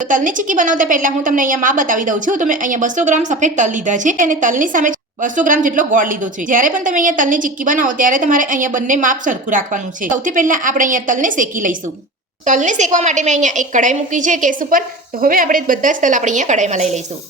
તો તલની ચીક્કી બનાવતા પહેલા હું તમને અહીંયા માપ બતાવી દઉં છું. તો મેં અહીંયા 200 ગ્રામ સફેદ તલ લીધા છે અને તલની સામે 200 ગ્રામ જેટલો ગોળ લીધો છે. જ્યારે પણ તમે અહીંયા તલની ચીક્કી બનાવો ત્યારે તમારે અહીંયા બંને માપ સરખું રાખવાનું છે. સૌથી પહેલા આપણે અહીંયા તલને શેકી લઈશું. તલને શેકવા માટે મેં અહીંયા એક કઢાઈ મૂકી છે ગેસ ઉપર. તો હવે આપણે બધા જ તલ આપણે અહીંયા કઢાઈમાં લઈ લઈશું.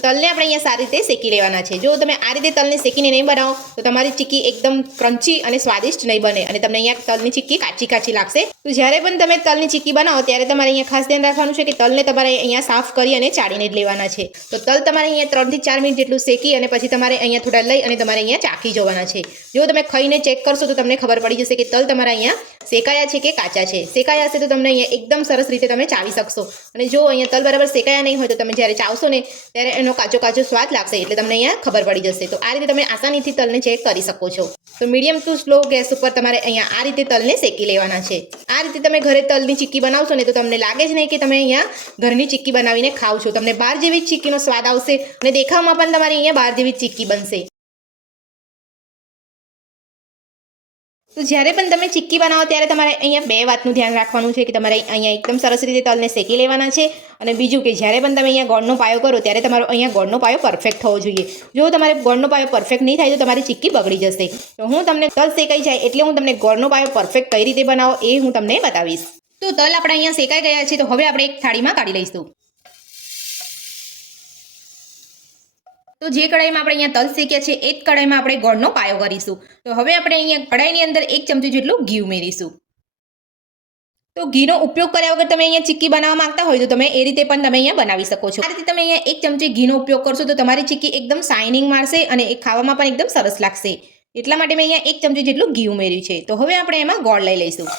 તલને આપણે અહીંયા સારી રીતે શેકી લેવાના છે. જો તમે આ રીતે તલને શેકીને નહીં બનાવો તો તમારી ચીક્કી એકદમ ક્રન્ચી અને સ્વાદિષ્ટ નહીં બને અને તમને અહીંયા તલની ચીક્કી કાચી કાચી લાગશે. તો જ્યારે પણ તમે તલની ચીક્કી બનાવો ત્યારે તમારે અહીંયા ખાસ ધ્યાન રાખવાનું છે કે તલને તમારે અહીંયા સાફ કરી અને ચાળીને જ લેવાના છે. તો તલ તમારે અહીંયા 3 થી 4 મિનિટ જેટલું શેકી અને પછી તમારે અહીંયા થોડા લઈ અને તમારે અહીંયા ચાખી જોવાના છે. જો તમે ખાઈને ચેક કરશો તો તમને ખબર પડી જશે કે તલ તમારા અહીંયા શેકાયા છે કે કાચા છે. શેકાયા હશે તો તમને અહીંયા એકદમ સરસ રીતે તમે ચાવી શકશો અને જો અહીંયા તલ બરાબર શેકાયા નહીં હોય તો તમે જ્યારે ચાવશો ને ત્યારે એનો કાચો કાચો સ્વાદ લાગશે એટલે તમને અહીંયા ખબર પડી જશે. તો આ રીતે તમે આસાનીથી તલને ચેક કરી શકો છો. તો મીડિયમ ટુ સ્લો ગેસ ઉપર તમારે અહીંયા આ રીતે તલને શેકી લેવાના છે. આ રીતે તમે ઘરે તલની ચીક્કી બનાવશો ને તો તમને લાગે જ નહીં કે તમે અહીંયા ઘરની ચીક્કી બનાવીને ખાવ છો. તમને બહાર જેવી જ ચીક્કીનો સ્વાદ આવશે અને દેખાવમાં પણ તમારી અહીંયા બહાર જેવી જ ચીક્કી બનશે. તો જ્યારે પણ તમે ચીક્કી બનાવો ત્યારે તમારે અહીંયા બે વાતનું ધ્યાન રાખવાનું છે કે તમારે અહીંયા એકદમ સરસ રીતે તલને શેકી લેવાના છે અને બીજું કે જ્યારે પણ તમે અહીંયા ગોળનો પાયો કરો ત્યારે તમારો અહીંયા ગોળનો પાયો પરફેક્ટ થવો જોઈએ. જો તમારે ગોળનો પાયો પરફેક્ટ નહીં થાય તો તમારી ચીક્કી બગડી જશે. તો હું તમને તલ શેકાઈ જાય એટલે હું તમને ગોળનો પાયો પરફેક્ટ કઈ રીતે બનાવો એ હું તમને બતાવીશ. તો તલ આપણે અહીંયા શેકાઈ ગયા છે તો હવે આપણે એક થાળીમાં કાઢી લઈશું. તો જે કઢાઈમાં આપણે અહીંયા તલ શેક્યા છે એ જ કઢાઈમાં આપણે ગોળનો પાયો કરીશું. તો હવે આપણે અહીંયા કઢાઈની અંદર 1 ચમચી જેટલું ઘી ઉમેરીશું. તો ઘીનો ઉપયોગ કર્યા વગર તમે અહીંયા ચીક્કી બનાવવા માંગતા હોય તો તમે એ રીતે પણ તમે અહીંયા બનાવી શકો છો. આ રીતે તમે અહીંયા 1 ચમચી ઘીનો ઉપયોગ કરશો તો તમારી ચીક્કી એકદમ શાઇનિંગ મારશે અને એ ખાવામાં પણ એકદમ સરસ લાગશે. એટલા માટે મેં અહીંયા 1 ચમચી જેટલું ઘી ઉમેર્યું છે. તો હવે આપણે એમાં ગોળ લઈ લઈશું.